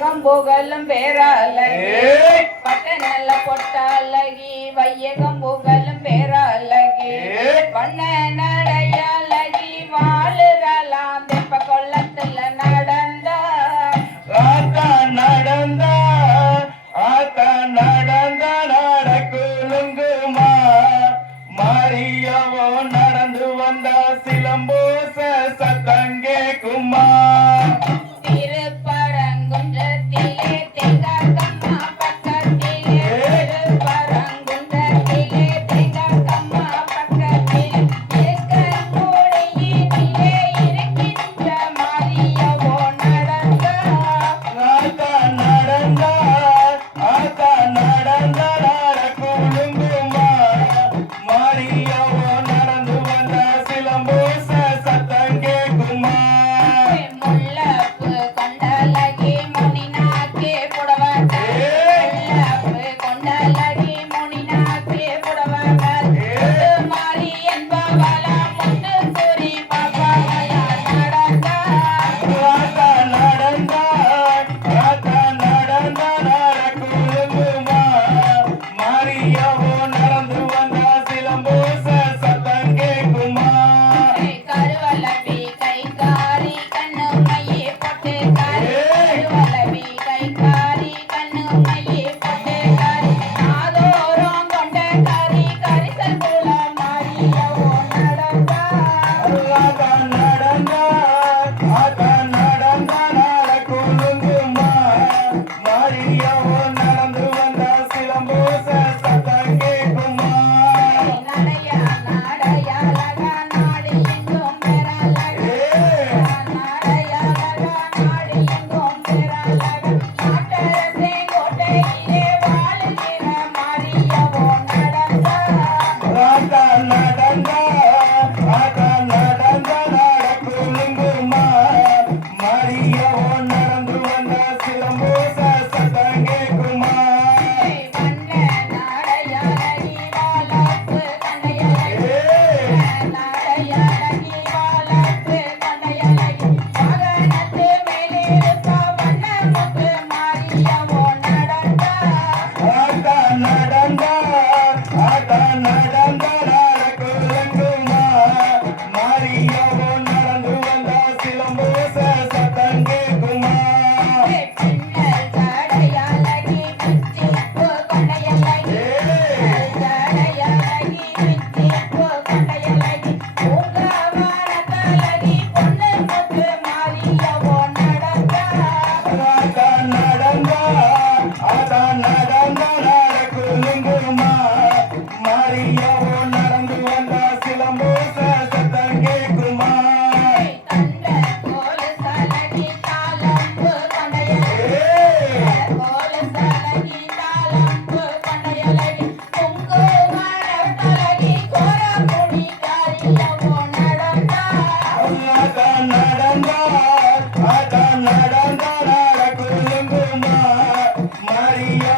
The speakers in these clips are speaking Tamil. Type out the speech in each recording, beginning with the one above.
வையகம் புகழும் பேராலகி பட்ட நல்ல பொட்டாலகி வையகம் புகழும் பேராலகி வண்ண நடையாலகி வாழுறலாம் தெப்ப கொள்ளத்துல நடந்த. ஆத்தா நடந்த ஆத்தா நடந்த நடக்குலுங்குமா? மாரியவோ நடந்து வந்தா சிலம்போச சத்தங்கே குமார்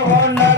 Oh, no.